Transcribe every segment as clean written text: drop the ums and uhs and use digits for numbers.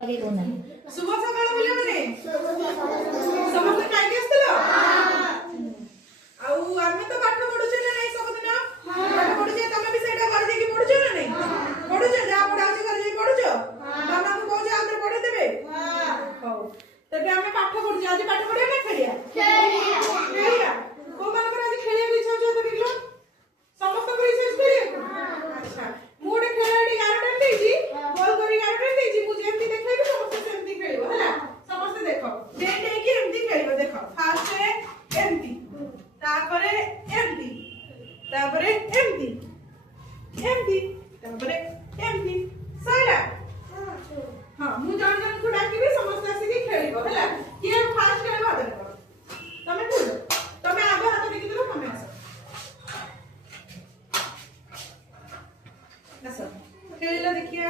शुभ सकाळ पिलाने समस्त काय काय असतलो आउ आम्ही तो पाठ पढुचे ना नाही सब दिन पाठ पढुचे तमे भी सेटा कर दे की पढुचे ना नहीं पढुचे जा पढाउचे कर दे पढुचो मामा को कहू जे आउते पढे देबे हां हो तबे आम्ही पाठ पढुचे आज पाठ पढे ना खेलिया खेलिया को मन कर आज खेलिया भी इच्छा होतो किलो समस्त को इच्छा खेलिया अच्छा मोडे खेलाडी 11 टाइम देजी गोल करी 11 टाइम देजी मु जेमती देखाइबे समस्त सेमती खेलिबो हला समस्त देखो जे नेकी एमती खेलिबो देखो फास्ट एमती तापरे एमती तापरे एमती एमती तापरे एमती सैला हां मु जन जन को डाकिबे समस्त आसी खेलिबो हला किए फास्ट खेलिबो आदर करो तमे बोलो तमे आगे हाथ देखि देलो तमे आसो आसो खेलिलो देखिया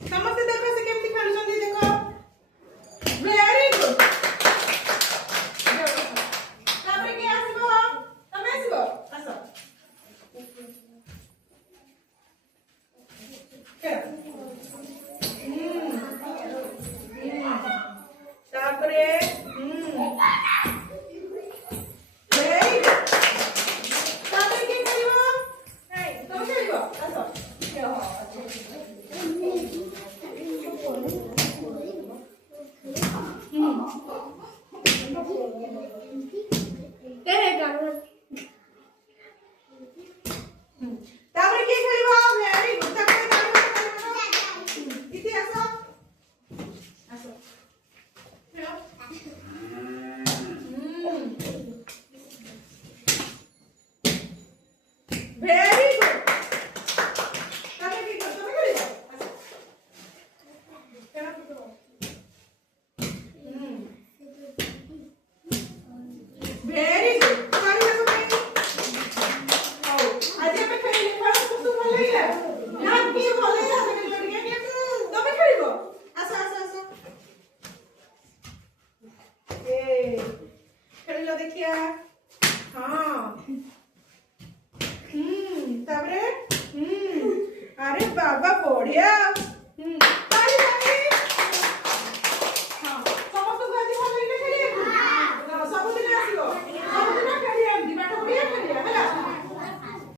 समस्त देखो से केमती खेलुछन देखो वेरी गुड तापरे के आसीबो तमे आसीबो आसो तापरे वेरी गुड तापरे के करिवो नहीं तो करिवो आसो यो तापरे के खेलिबो वेरी गुड तापरे इति आसो आसो वेरी गुड तापरे के तमे खेलिबो आसो केना करो वेरी गुड तारी देखो आज हमें खेल खेल कुछ भल लागला ना की भल लागला से लड़के के तमे खेलिबो आसो आसो आसो ए खेलिलो देखिया हां तापरे अरे बाबा बढ़िया